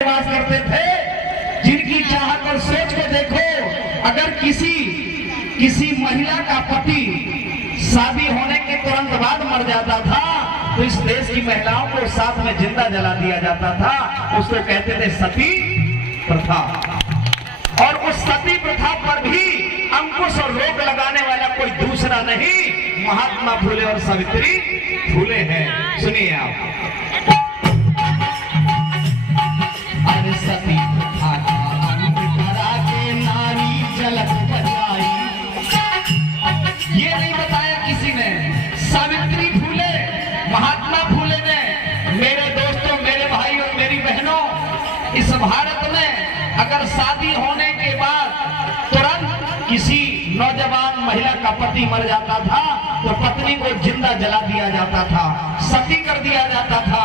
निवास करते थे, जिनकी चाहत और सोच को देखो। अगर किसी महिला का पति शादी होने के तुरंत बाद मर जाता था तो इस देश की महिलाओं को साथ में जिंदा जला दिया जाता था। उसको कहते थे सती प्रथा। और उस सती प्रथा पर भी अंकुश और रोक लगाने वाला कोई दूसरा नहीं, महात्मा फूले और सावित्री फूले हैं। सुनिए आप। अरे सती प्रथा का अंत करा के नारी जलक बचाई। ये नहीं बताया किसी ने। सावित्री फूले, महात्मा फूले ने, मेरे दोस्तों, मेरे भाइयों, मेरी बहनों, इस भारत में अगर शादी होने के बाद तुरंत किसी नौजवान महिला का पति मर जाता था तो पत्नी को जिंदा जला दिया जाता था, सती कर दिया जाता था।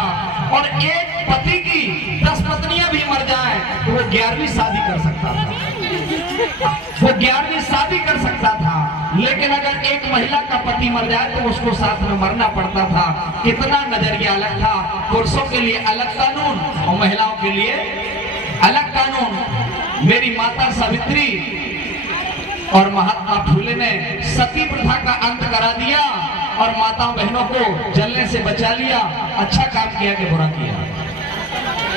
और एक पति की 10 पत्नियां भी मर जाएं तो वो 11वीं शादी कर सकता था, वो 11वीं शादी कर सकता था। लेकिन अगर एक महिला का पति मर जाए तो उसको साथ में मरना पड़ता था। कितना नजरिया अलग था। पुरुषों के लिए अलग कानून और महिलाओं के लिए अलग कानून। मेरी माता सावित्री और महात्मा फूले ने सती प्रथा का अंत करा दिया और माताओं बहनों को जलने से बचा लिया। अच्छा काम किया कि बुरा किया?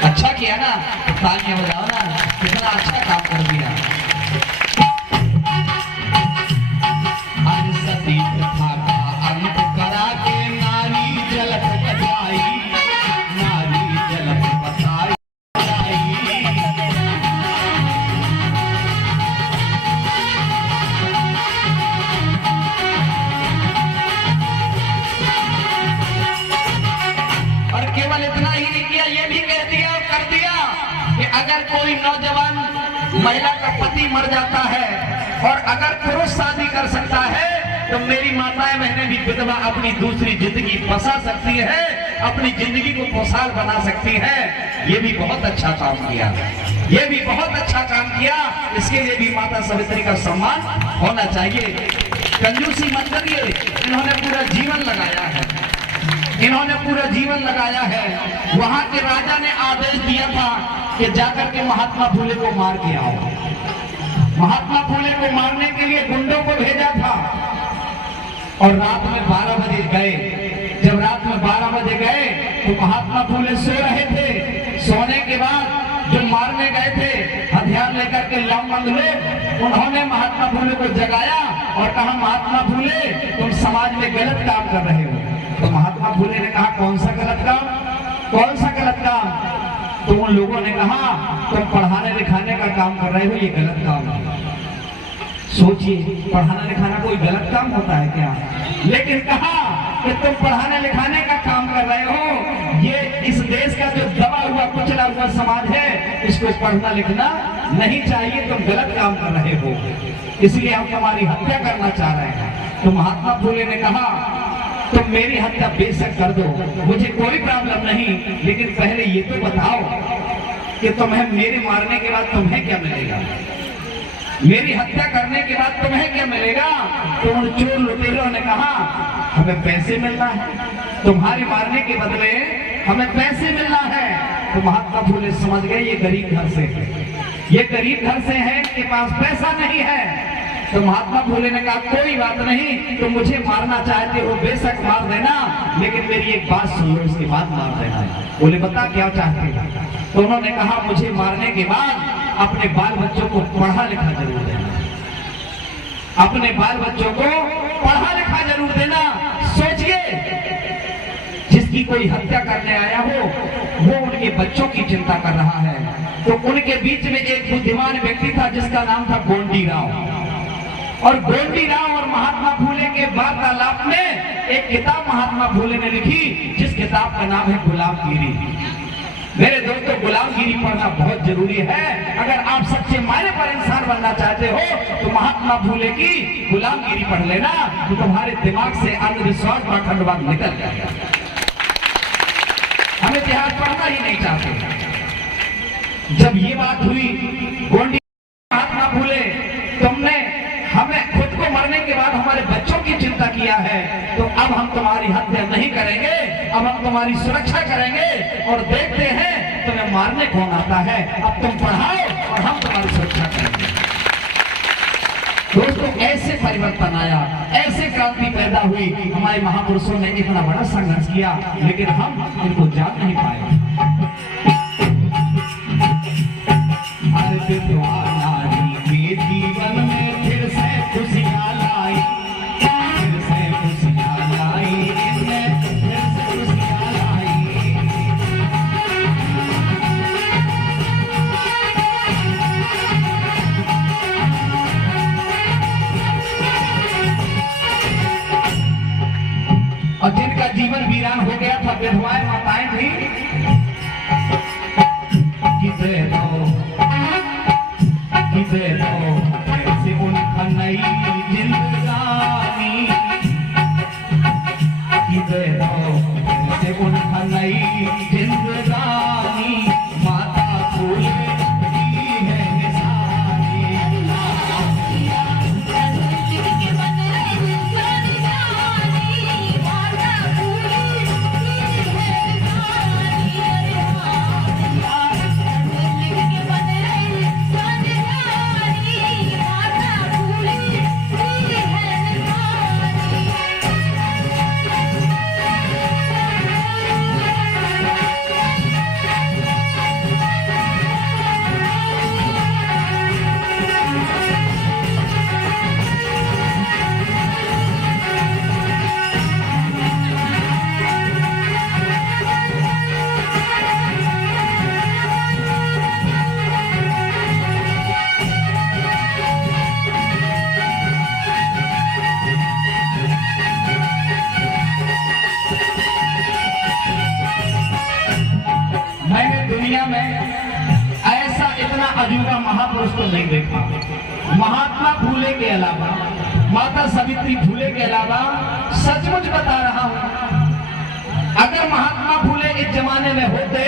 अच्छा किया ना, तो तालियां बजाओ ना, कितना अच्छा काम कर दिया। सती प्रथा का अंत करा के नारी जलक बचाई, नारी जलक बचाई। और केवल इतना ही नहीं किया, ये भी कह दिया और कर दिया कि अगर कोई नौजवान महिला का पति मर जाता है और अगर पुरुष शादी कर सकता है तो मेरी माताएं बहनें भी विधवा अपनी दूसरी जिंदगी बसा सकती है, अपनी जिंदगी को खुशहाल बना सकती है। ये भी बहुत अच्छा काम किया, ये भी बहुत अच्छा काम किया। इसके लिए भी माता सावित्री का सम्मान होना चाहिए। कंजूसी मत करिए, इन्होंने पूरा जीवन लगाया है, इन्होंने पूरा जीवन लगाया है। वहां के राजा ने आदेश दिया था कि जाकर के महात्मा फूले को मार के आओ। महात्मा फूले को मारने के लिए गुंडों को भेजा था और रात में 12 बजे गए। जब रात में 12 बजे गए तो महात्मा फूले सो रहे थे। सोने के बाद जो मारने गए थे हथियार लेकर के लंबंद लोग, उन्होंने महात्मा फूले को जगाया और कहा, महात्मा फूले तुम समाज में गलत काम कर रहे हो। तो महात्मा फूले ने कहा, कौन सा गलत काम, कौन सा गलत काम? तो उन लोगों ने कहा, तुम पढ़ाने लिखाने का काम कर रहे हो, ये गलत काम है। सोचिए, पढ़ाना लिखाना कोई गलत काम होता है क्या? लेकिन कहा कि तुम पढ़ाने लिखाने का काम कर रहे हो, ये इस देश का जो दबा हुआ कुचला हुआ समाज है, इसको पढ़ना लिखना नहीं चाहिए, तुम गलत काम कर रहे हो, इसलिए हम तुम्हारी हत्या करना चाह रहे हैं। तो महात्मा फूले ने कहा, तुम मेरी हत्या बेशक कर दो, मुझे कोई प्रॉब्लम नहीं, लेकिन पहले ये तो बताओ कि तुम्हें मेरे मारने के बाद तुम्हें क्या मिलेगा, मेरी हत्या करने के बाद तुम्हें क्या मिलेगा? तो उन चोर लुटेरों ने कहा, हमें पैसे मिलना है, तुम्हारे मारने के बदले हमें पैसे मिलना है। तो महात्मा फूले समझ गए ये गरीब घर से है, ये गरीब घर से है, इनके पास पैसा नहीं है। तो महात्मा फूले ने कहा, कोई बात नहीं, तुम मुझे मारना चाहते हो बेशक मार देना, लेकिन मेरी एक बात सुन लो, उसके बाद मार देना। बोले, बता क्या चाहते हो? तो उन्होंने कहा, मुझे मारने के बाद अपने बाल बच्चों को पढ़ा लिखा जरूर देना, अपने बाल बच्चों को पढ़ा लिखा जरूर देना। सोचिए, जिसकी कोई हत्या करने आया हो वो उनके बच्चों की चिंता कर रहा है। तो उनके बीच में एक बुद्धिमान व्यक्ति था जिसका नाम था गोंडी राव। और गोंडी राव और महात्मा फूले के वार्तालाप में एक किताब महात्मा फूले ने लिखी, जिस किताब का नाम है गुलामगिरी। मेरे दोस्तों, गुलामगिरी पढ़ना बहुत जरूरी है। अगर आप सच्चे मायने पर इंसान बनना चाहते हो तो महात्मा फूले की गुलामगिरी पढ़ लेना, तो तुम्हारे दिमाग से अंधविश्वास पाखंडवाद निकल जाएगा। हम इतिहास पढ़ना ही नहीं चाहते। जब ये बात हुई, गोंडी महात्मा फूले, तुमने हमें खुद को मरने के बाद हमारे बच्चों की चिंता किया है, तो अब हम तुम्हारी हत्या नहीं करेंगे, अब हम तुम्हारी सुरक्षा करेंगे और देखते हैं तुम्हें मारने कौन आता है, अब तुम पढ़ाओ और हम तुम्हारी सुरक्षा करेंगे। दोस्तों ऐसे परिवर्तन आया, ऐसे क्रांति पैदा हुई। हमारे महापुरुषों ने इतना बड़ा संघर्ष किया, लेकिन हम इनको जान नहीं पाए। जीवन में फिर से खुशियां लाई, फिर से खुशियां लाई, इनमें फिर से खुशियां लाई। और जिनका जीवन वीरान हो गया था, विधवाएं माताएं थी, कैसे उनका नई जिंदगानी, कैसे उनका नई जिंदगानी, माता फूल की है निशानी। दुनिया में ऐसा इतना अजूबा महापुरुष तो नहीं देखा। महात्मा फूले के अलावा, माता सावित्री फूले के अलावा, सचमुच बता रहा हूं, अगर महात्मा फूले इस जमाने में होते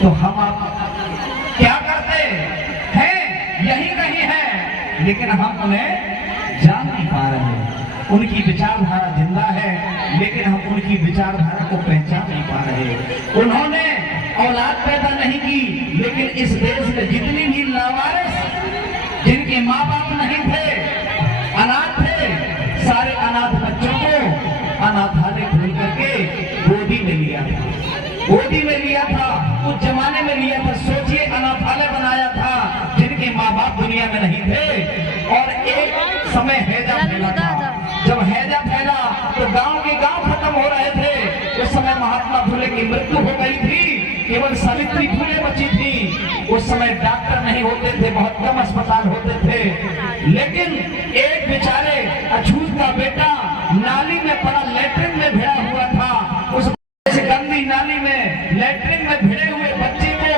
तो हम आप क्या करते हैं, यही नहीं है, लेकिन हम उन्हें जान नहीं पा रहे। उनकी विचारधारा जिंदा है, लेकिन हम उनकी विचारधारा को पहचान नहीं पा रहे। उन्होंने औलाद पैदा नहीं की, लेकिन इस देश में जितनी भी लावारिस, जिनके माँ बाप नहीं थे, अनाथ थे, सारे अनाथ बच्चों को अनाथालय खोल करके गोदी में लिया था। गोदी में लिया था, उस जमाने में लिया था। सोचिए, अनाथालय बनाया था जिनके माँ बाप दुनिया में नहीं थे। और एक समय हैजा फैला था। जब हैजा फैला तो गांव के गांव खत्म हो रहे थे। उस समय महात्मा फूले की मृत्यु हो गई थी, केवल सावित्री फूले बची थी। उस समय डॉक्टर नहीं होते थे, बहुत कम अस्पताल होते थे। लेकिन एक बेचारे अछूत का बेटा नाली में पड़ा, लेटरिन में भिड़ा हुआ था। उस गंदी नाली में, लेटरिन में भिड़े हुए बच्चे को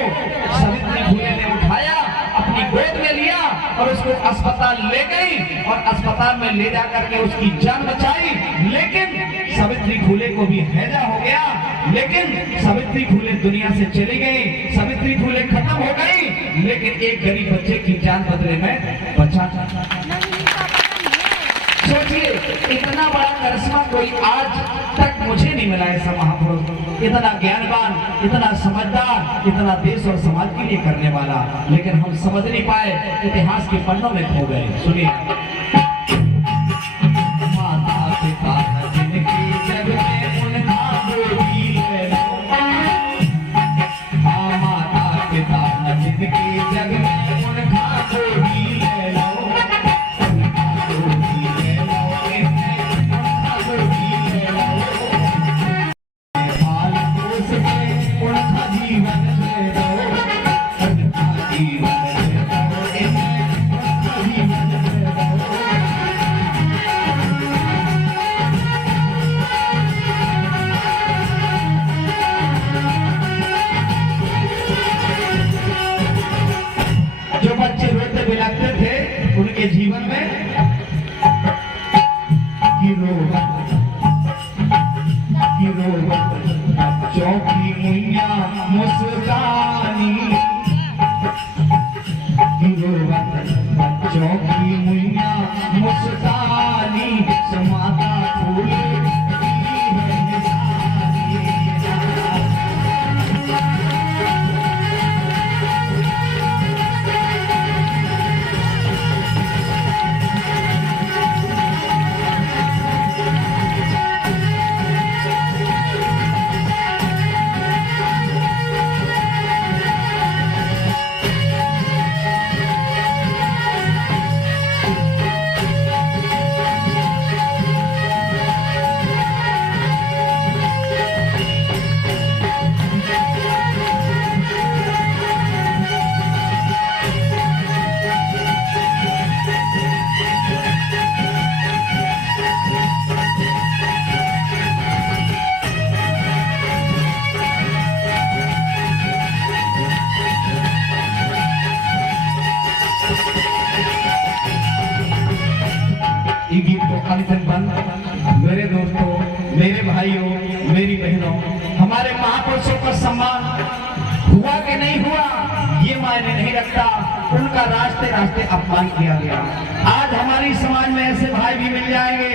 सावित्री फूले ने उठाया, अपनी गोद में लिया और उसको अस्पताल ले गई और अस्पताल में ले जाकर के उसकी जान बचाई। लेकिन सावित्री फूले को भी हैजा हो गया, लेकिन सावित्री फूले दुनिया से चली गई, सावित्री फूले खत्म हो गई, लेकिन एक गरीब बच्चे की जान बदले में बचा। सोचिए, इतना बड़ा करिश्मा कोई आज तक मुझे नहीं मिला। ऐसा महापुरुष, इतना ज्ञानवान, इतना समझदार, इतना देश और समाज के लिए करने वाला, लेकिन हम समझ नहीं पाए, इतिहास के पन्नों में खो गए। सुनिए, माता पिता जिनकी जग में उनका गोदी ले लो, माता पिता जिनकी जग में उनका गोदी ले लो, उनके जीवन में बच्चों की मुइया मुस्कानी, बच्चों की मुइया मुस्कानी, समाता फूल की है निशानी। हुआ ये मायने नहीं रखता, उनका रास्ते रास्ते अपमान किया गया। आज हमारी समाज में ऐसे भाई भी मिल जाएंगे,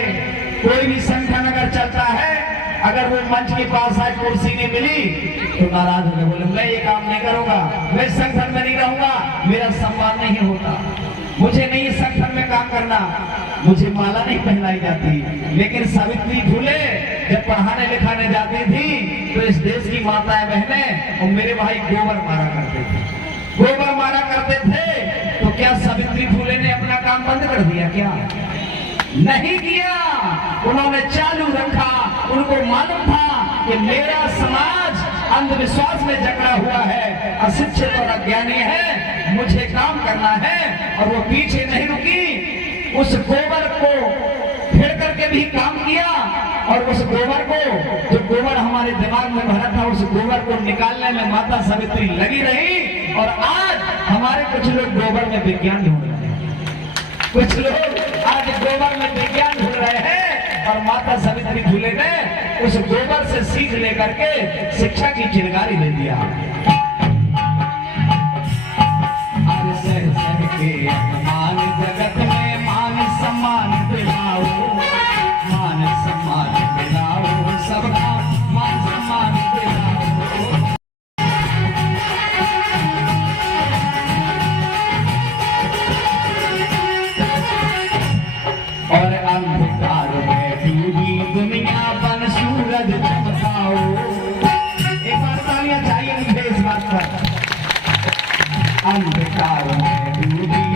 कोई भी संगठन अगर चलता है, अगर वो मंच के पास आए, कुर्सी नहीं मिली तो नाराज हो गए, बोले मैं ये काम नहीं करूंगा, मैं संगठन में नहीं रहूंगा, मेरा सम्मान नहीं होता, मुझे नहीं संगठन में काम करना, मुझे माला नहीं पहनाई जाती। लेकिन सावित्री फुले जब पढ़ाने लिखाने जाती थी तो इस देश की माताएं बहनें और मेरे भाई गोबर मारा करते थे, गोबर मारा करते थे। तो क्या सावित्री फुले ने अपना काम बंद कर दिया? क्या नहीं किया, उन्होंने चालू रखा। उनको मालूम था कि मेरा समाज अंधविश्वास में जकड़ा हुआ है, अशिक्षित और अज्ञानी है, मुझे काम करना है। और वो पीछे नहीं रुकी, उस गोबर को फेर करके भी काम किया और उस गोबर को, जो गोबर हमारे दिमाग में भरा था, उस गोबर को निकालने में माता सावित्री लगी रही। और आज हमारे कुछ लोग गोबर में विज्ञान ढूंढ रहे हैं, कुछ लोग आज गोबर में विज्ञान ढूंढ रहे हैं। और माता सावित्री फुले ने उस गोबर से सीख लेकर के शिक्षा की चिंगारी दे दिया। के मान जगत में मान सम्मान दिलाओ, मान सम्मान दिलाओ, सबका मान सम्मान दिलाओ। और अंधकार में डूबी दुनिया बन सूरज चमकाओ। एक बार तालियां चाहिए मुझे इस बात पर। अंधकार में डूबी